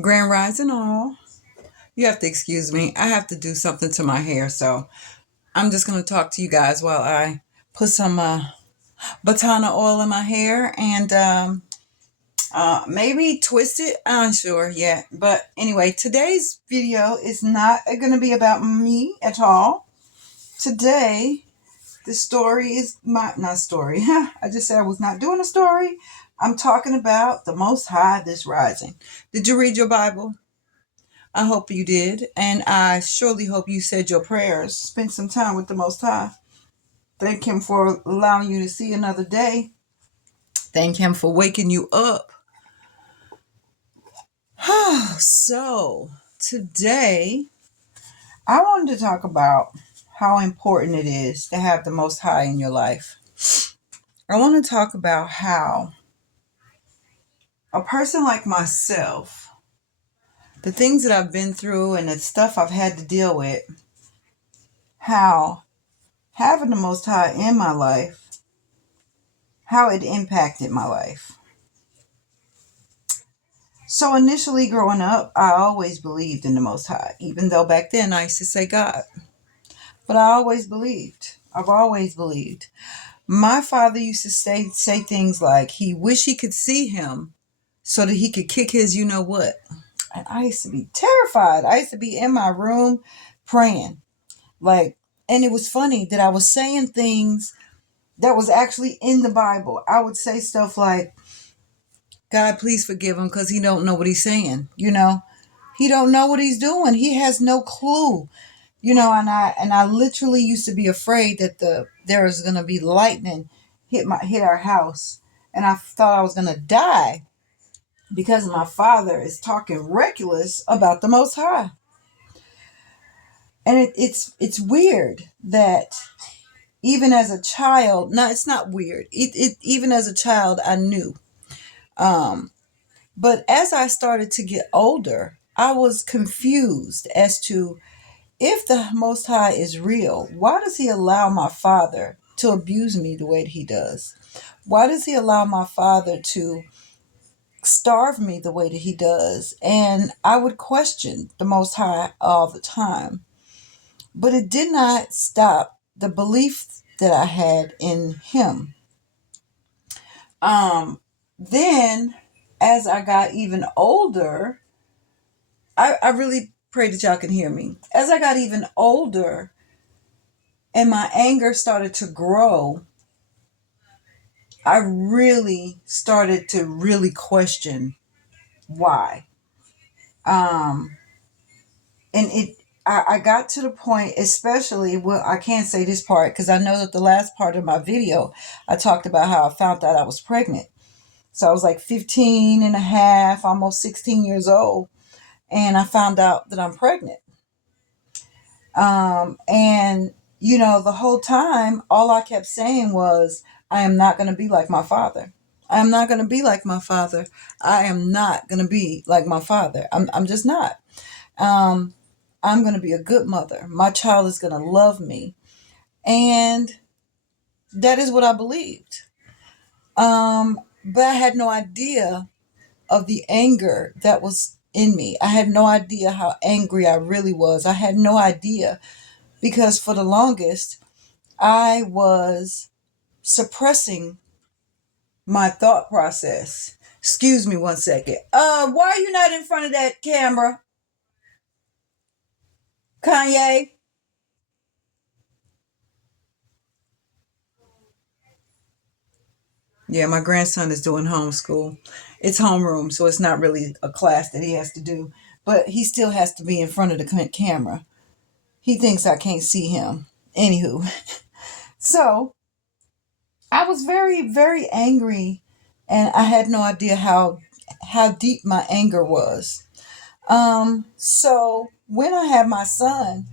Grand Rising all. You have to excuse me. I have to do something to my hair, so I'm just going to talk to you guys while I put some Batana oil in my hair and maybe twist it. I'm unsure yet. But anyway, today's video is not going to be about me at all. Today, the story is my, not story. I just said I was not doing a story. I'm talking about the Most High this rising. Did you read your Bible? I hope you did, and I surely hope you said your prayers. Spend some time with the Most High. Thank Him for allowing you to see another day. Thank Him for waking you up. So, today, I wanted to talk about how important it is to have the Most High in your life. I want to talk about how a person like myself, the things that I've been through and the stuff I've had to deal with, how having the Most High in my life, how it impacted my life. So initially growing up, I always believed in the Most High, even though back then I used to say God. But I always believed. I've always believed. My father used to say things like he wished he could see him so that he could kick his you know what. And I used to be terrified. I used to be in my room praying. And it was funny that I was saying things that was actually in the Bible. I would say stuff like, God, please forgive him because he don't know what he's saying. He don't know what he's doing. He has no clue. And I literally used to be afraid that there was gonna be lightning hit our house. And I thought I was gonna die because my father is talking reckless about the Most High. And it's weird that even as a child, no, it's not weird. Even as a child I knew. But as I started to get older, I was confused as to if the Most High is real, why does he allow my father to abuse me the way that he does? Why does he allow my father to starve me the way that he does? And I would question the Most High all the time. But it did not stop the belief that I had in him. Then, as I got even older, I really pray that y'all can hear me. As I got even older and my anger started to grow, I really started to really question why. Um, and I got to the point, especially, well, I can't say this part because I know that the last part of my video, I talked about how I found out I was pregnant. So I was like 15 and a half, almost 16 years old. And I found out that I'm pregnant. And the whole time, all I kept saying was, I am not going to be like my father. I am not going to be like my father. I am not going to be like my father. I'm just not. Um, I'm going to be a good mother. My child is going to love me. And that is what I believed. But I had no idea of the anger that was in me. I had no idea how angry I really was. I had no idea because for the longest, I was suppressing my thought process. Excuse me one second. Why are you not in front of that camera? Kanye? Yeah, my grandson is doing homeschool. It's homeroom, so it's not really a class that he has to do, but he still has to be in front of the camera. He thinks I can't see him. Anywho, so I was very, very angry, and I had no idea how deep my anger was. So when I had my son,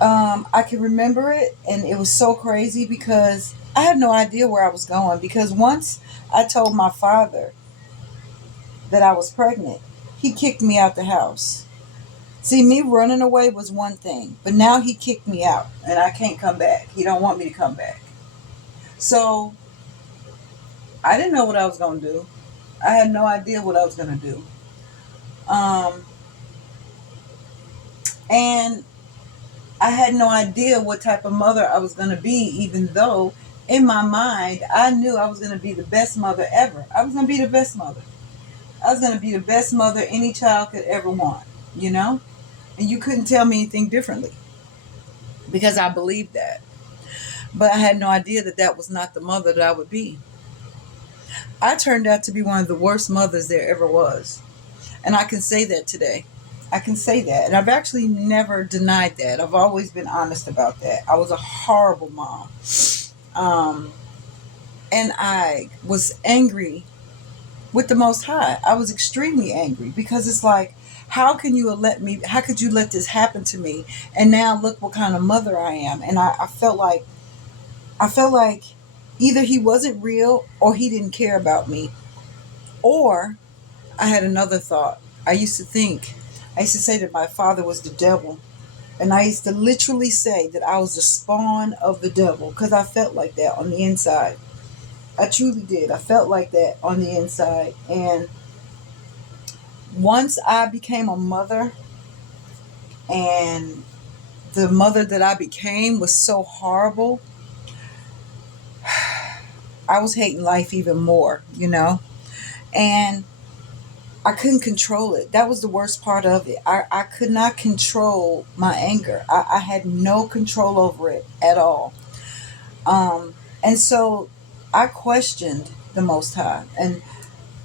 I can remember it, and it was so crazy because I had no idea where I was going. Because once I told my father that I was pregnant, he kicked me out the house. See, me running away was one thing, but now he kicked me out, and I can't come back. He don't want me to come back. So I didn't know what I was going to do. I had no idea what I was going to do. Um, and I had no idea what type of mother I was going to be, even though in my mind I knew I was going to be the best mother ever. I was going to be the best mother. I was going to be the best mother any child could ever want, you know? And you couldn't tell me anything differently because I believed that. But I had no idea that that was not the mother that I would be. I turned out to be one of the worst mothers there ever was. And I can say that today. I can say that. And I've actually never denied that. I've always been honest about that. I was a horrible mom. Um, and I was angry with the Most High. I was extremely angry because it's like, how could you let this happen to me? And now look what kind of mother I am. And I felt like either he wasn't real or he didn't care about me. Or I had another thought. I used to say that my father was the devil. And I used to literally say that I was the spawn of the devil because I felt like that on the inside. I truly did. I felt like that on the inside. And once I became a mother, and the mother that I became was so horrible, I was hating life even more, you know? And I couldn't control it. That was the worst part of it. I could not control my anger. I had no control over it at all. And so I questioned the Most High. And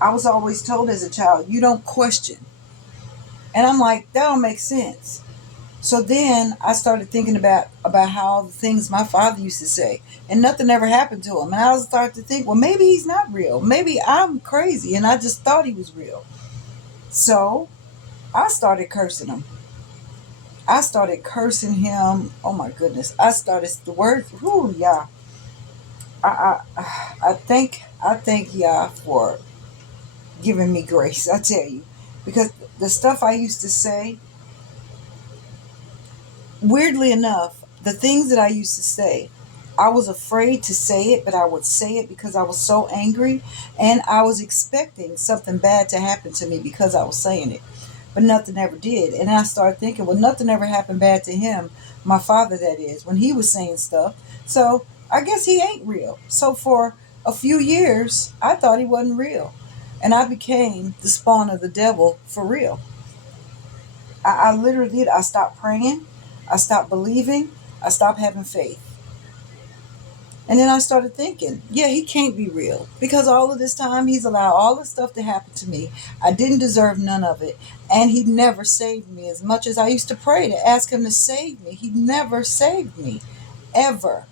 I was always told as a child, you don't question. And I'm like, that don't make sense. So then I started thinking about how the things my father used to say, and nothing ever happened to him. And I started to think, well, maybe he's not real. Maybe I'm crazy, and I just thought he was real. So I started cursing him. I started cursing him. Oh my goodness! I started the words. Whoo, yeah. I thank Yah for giving me grace. I tell you, because the stuff I used to say, weirdly enough, the things that I used to say, I was afraid to say it, but I would say it because I was so angry and I was expecting something bad to happen to me because I was saying it. But nothing ever did. And I started thinking, well, nothing ever happened bad to him, my father, that is, when he was saying stuff. So I guess he ain't real. So for a few years, I thought he wasn't real. And I became the spawn of the devil for real. I literally did. I stopped praying. I stopped believing. I stopped having faith. And then I started thinking, yeah, he can't be real because all of this time he's allowed all this stuff to happen to me. I didn't deserve none of it. And he never saved me as much as I used to pray to ask him to save me. He never saved me, ever.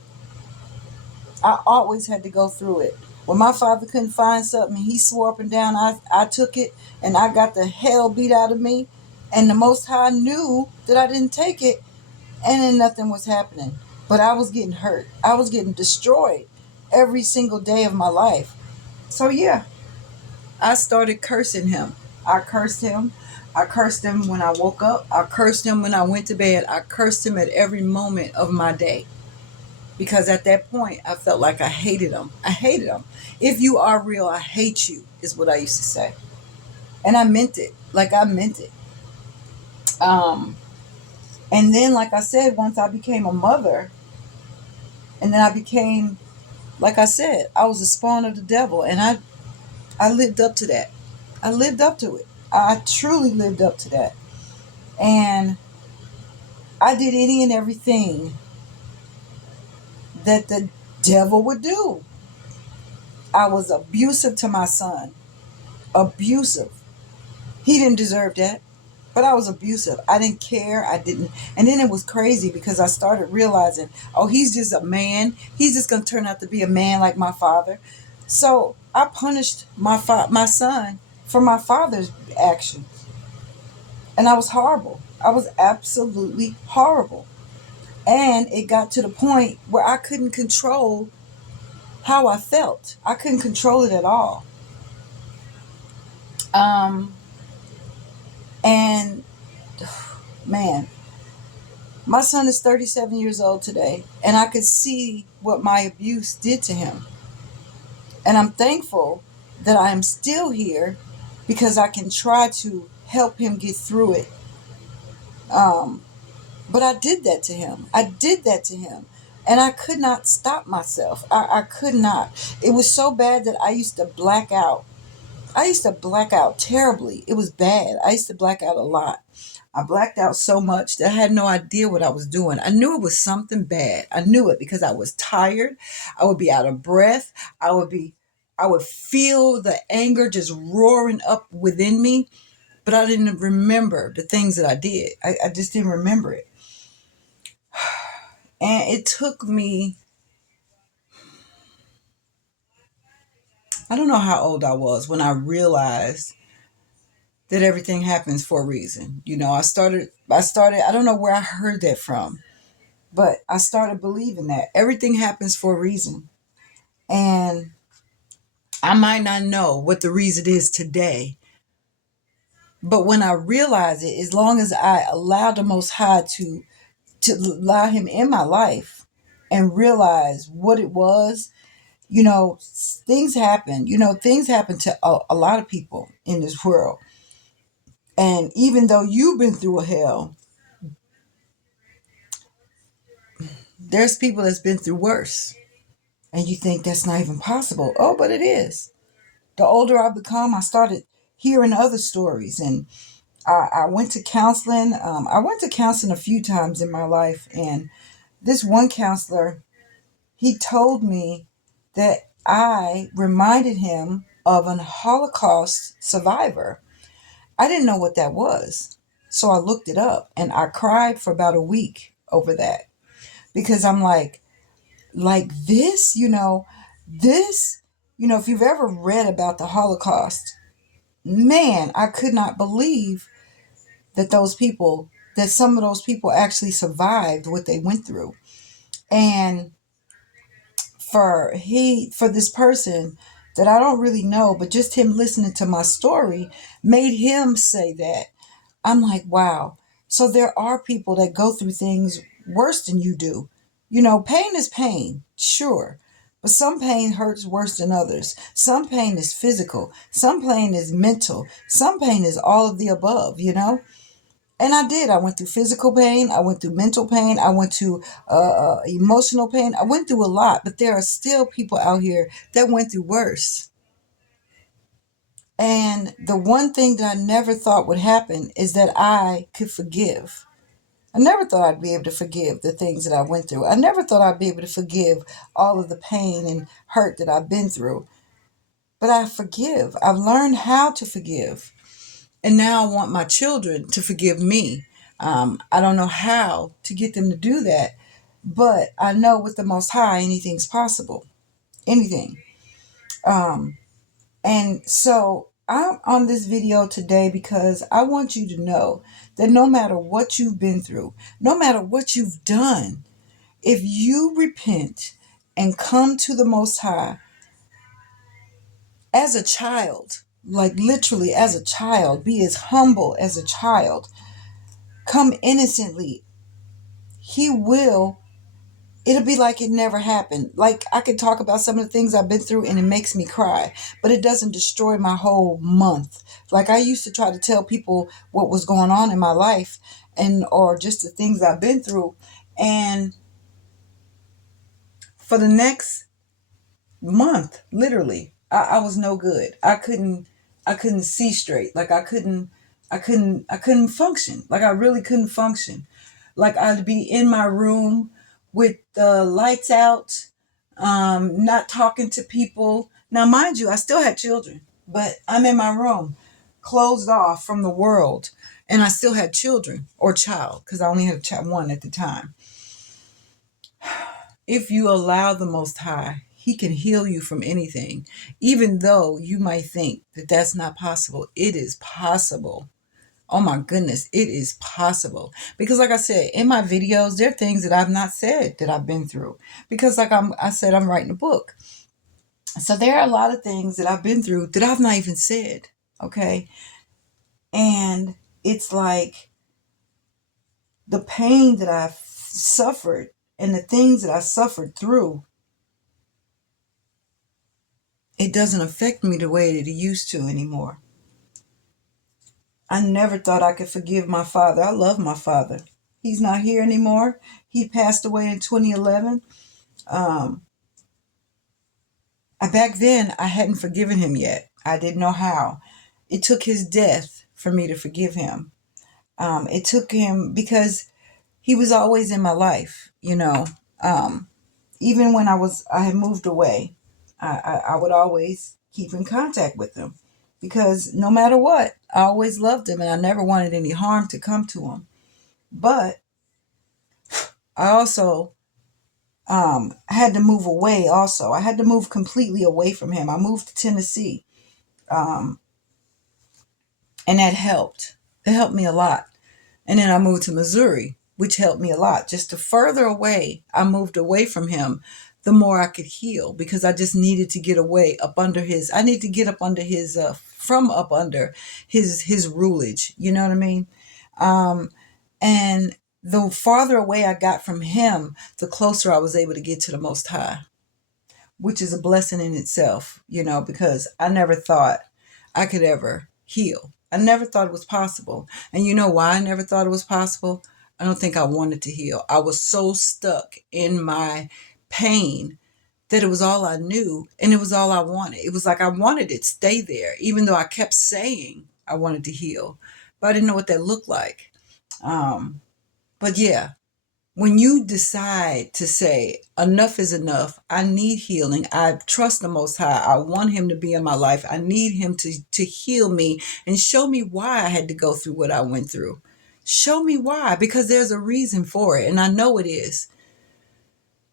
I always had to go through it. When my father couldn't find something, he swore up and down, I took it and I got the hell beat out of me. And the Most High knew that I didn't take it, and then nothing was happening. But I was getting hurt. I was getting destroyed every single day of my life. So yeah, I started cursing him. I cursed him. I cursed him when I woke up. I cursed him when I went to bed. I cursed him at every moment of my day. Because at that point, I felt like I hated him. I hated him. If you are real, I hate you, is what I used to say. And I meant it. Like I meant it. Um, and then, like I said, once I became a mother, and then I became, like I said, I was a spawn of the devil, and I lived up to that. I lived up to it. I truly lived up to that. And I did any and everything that the devil would do. I was abusive to my son. Abusive. He didn't deserve that. But I was abusive. I didn't care. I didn't. And then it was crazy because I started realizing, oh, he's just a man. He's just going to turn out to be a man like my father. So I punished my son for my father's actions. And I was horrible. I was absolutely horrible. And it got to the point where I couldn't control how I felt. I couldn't control it at all. Um, and man, my son is 37 years old today, and I could see what my abuse did to him. And I'm thankful that I am still here because I can try to help him get through it. Um, but I did that to him. I did that to him. And I could not stop myself. I could not. It was so bad that I used to black out. I used to black out terribly. It was bad. I used to black out a lot. I blacked out so much that I had no idea what I was doing. I knew it was something bad. I knew it because I was tired. I would be out of breath. I would feel the anger just roaring up within me, but I didn't remember the things that I did. I just didn't remember it. And it took me, I don't know how old I was when I realized that everything happens for a reason. I don't know where I heard that from, but I started believing that everything happens for a reason. And I might not know what the reason is today, but when I realize it, as long as I allow the Most High to allow Him in my life and realize what it was, things happen. Things happen to a lot of people in this world. And even though you've been through a hell, there's people that's been through worse. And you think that's not even possible. Oh, but it is. The older I become, I started hearing other stories. And I went to counseling. I went to counseling a few times in my life. And this one counselor, he told me that I reminded him of an Holocaust survivor. I didn't know what that was. So I looked it up and I cried for about a week over that because I'm like this, if you've ever read about the Holocaust, man, I could not believe that some of those people actually survived what they went through. And for this person that I don't really know, but just him listening to my story made him say that. I'm like, wow. So there are people that go through things worse than you do. Pain is pain, sure. But some pain hurts worse than others. Some pain is physical. Some pain is mental. Some pain is all of the above. And I did. I went through physical pain. I went through mental pain. I went through emotional pain. I went through a lot. But there are still people out here that went through worse. And the one thing that I never thought would happen is that I could forgive. I never thought I'd be able to forgive the things that I went through. I never thought I'd be able to forgive all of the pain and hurt that I've been through. But I forgive. I've learned how to forgive. And now I want my children to forgive me. I don't know how to get them to do that, but I know with the Most High, anything's possible. Anything. Um, And so I'm on this video today because I want you to know that no matter what you've been through, no matter what you've done, if you repent and come to the Most High as a child, like literally as a child, be as humble as a child, come innocently, He will. It'll be like it never happened. Like I could talk about some of the things I've been through and it makes me cry, but it doesn't destroy my whole month. Like I used to try to tell people what was going on in my life or just the things I've been through. And for the next month, literally, I was no good. I couldn't see straight. Like I couldn't function. Like I really couldn't function. Like I'd be in my room with the lights out, not talking to people. Now, mind you, I still had children, but I'm in my room, closed off from the world, and I still had children or child because I only had one at the time. If you allow the Most High, He can heal you from anything, even though you might think that that's not possible. It is possible. Oh my goodness, it is possible. Because like I said, in my videos, there are things that I've not said that I've been through. Because I said, I'm writing a book. So there are a lot of things that I've been through that I've not even said. Okay. And it's like the pain that I've suffered and the things that I suffered through, it doesn't affect me the way that it used to anymore. I never thought I could forgive my father. I love my father. He's not here anymore. He passed away in 2011. Um, Back then, I hadn't forgiven him yet. I didn't know how. It took his death for me to forgive him. It took him because he was always in my life, you know. Um, Even when I had moved away, I would always keep in contact with him because no matter what, I always loved him and I never wanted any harm to come to him. But I also had to move away also. I had to move completely away from him. I moved to Tennessee, um, and that helped. It helped me a lot. And then I moved to Missouri, which helped me a lot. Just the further away I moved away from him, the more I could heal because I just needed to get away up under his, I need to get up under his, from up under his rulage. You know what I mean? Um, and the farther away I got from him, the closer I was able to get to the Most High, which is a blessing in itself, you know, because I never thought I could ever heal. I never thought it was possible. And you know why I never thought it was possible? I don't think I wanted to heal. I was so stuck in my pain that it was all I knew and it was all I wanted. It was like I wanted it to stay there, even though I kept saying I wanted to heal, but I didn't know what that looked like. Um, but yeah, when you decide to say enough is enough, I need healing, I trust the Most High, I want him to be in my life, I need him to heal me and show me why I had to go through what I went through. Show me why, because there's a reason for it and I know it is.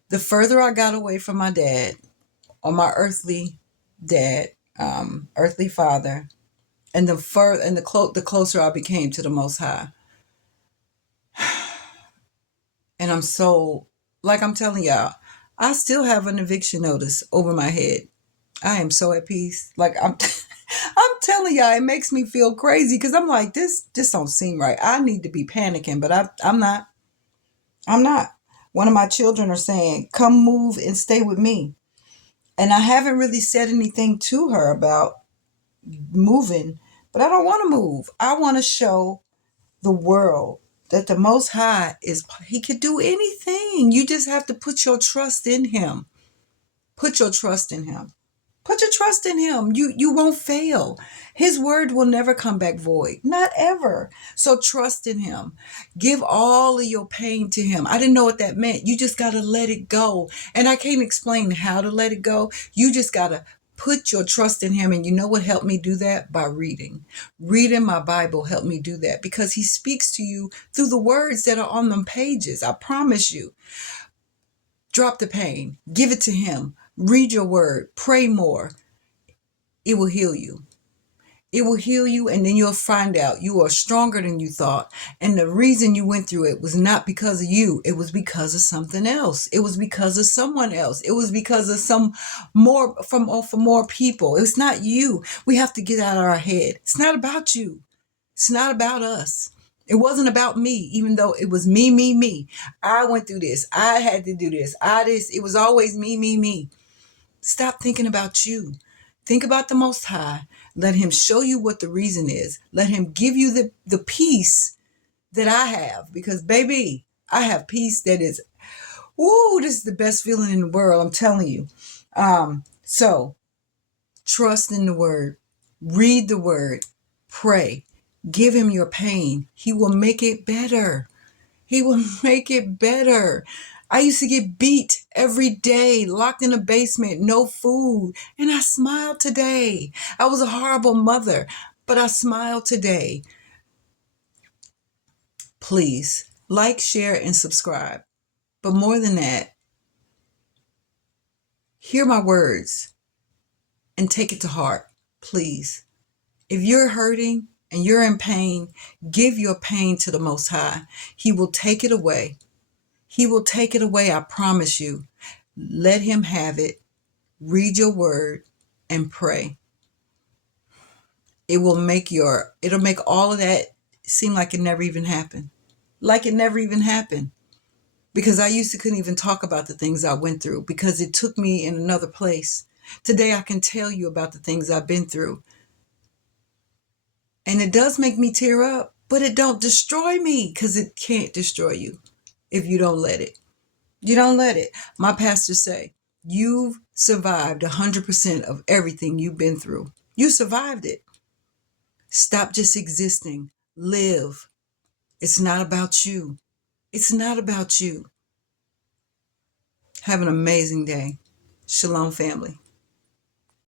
The further I got away from my dad, or my earthly dad, earthly father, and the closer I became to the Most High. And I'm so, like I'm telling y'all, I still have an eviction notice over my head. I am so at peace. Like I'm I'm telling y'all, it makes me feel crazy because I'm like, this don't seem right. I need to be panicking, but I'm not. I'm not. One of my children are saying, come move and stay with me. And I haven't really said anything to her about moving, but I don't want to move. I want to show the world that the Most High he could do anything. You just have to put your trust in him. Put your trust in him. Put your trust in him. You won't fail. His word will never come back void. Not ever. So trust in him. Give all of your pain to him. I didn't know what that meant. You just got to let it go. And I can't explain how to let it go. You just got to put your trust in him. And you know what helped me do that? By reading. Reading my Bible helped me do that because he speaks to you through the words that are on them pages. I promise you. Drop the pain. Give it to him. Read your word. Pray more. It will heal you. It will heal you, and then you'll find out you are stronger than you thought. And the reason you went through it was not because of you. It was because of something else. It was because of someone else. It was because of some more for more people. It's not you. We have to get out of our head. It's not about you. It's not about us. It wasn't about me, even though it was me, me, me. I went through this. I had to do this. It was always me, me, me. Stop thinking about you. Think about the Most High. Let him show you what the reason is. Let him give you the peace that I have. Because, baby, I have peace that is, woo, this is the best feeling in the world. I'm telling you. So, trust in the word. Read the word. Pray. Give him your pain. He will make it better. He will make it better. I used to get beat every day, locked in a basement, no food, and I smiled today. I was a horrible mother, but I smiled today. Please like, share, and subscribe. But more than that, hear my words and take it to heart, please. If you're hurting and you're in pain, give your pain to the Most High. He will take it away. He will take it away, I promise you. Let him have it. Read your word and pray. It'll make all of that seem like it never even happened. Like it never even happened. Because I used to couldn't even talk about the things I went through because it took me in another place. Today I can tell you about the things I've been through. And it does make me tear up, but it don't destroy me, because it can't destroy you if you don't let it. You don't let it. My pastor say, you've survived 100% of everything you've been through. You survived it. Stop just existing. Live. It's not about you. It's not about you. Have an amazing day. Shalom, family.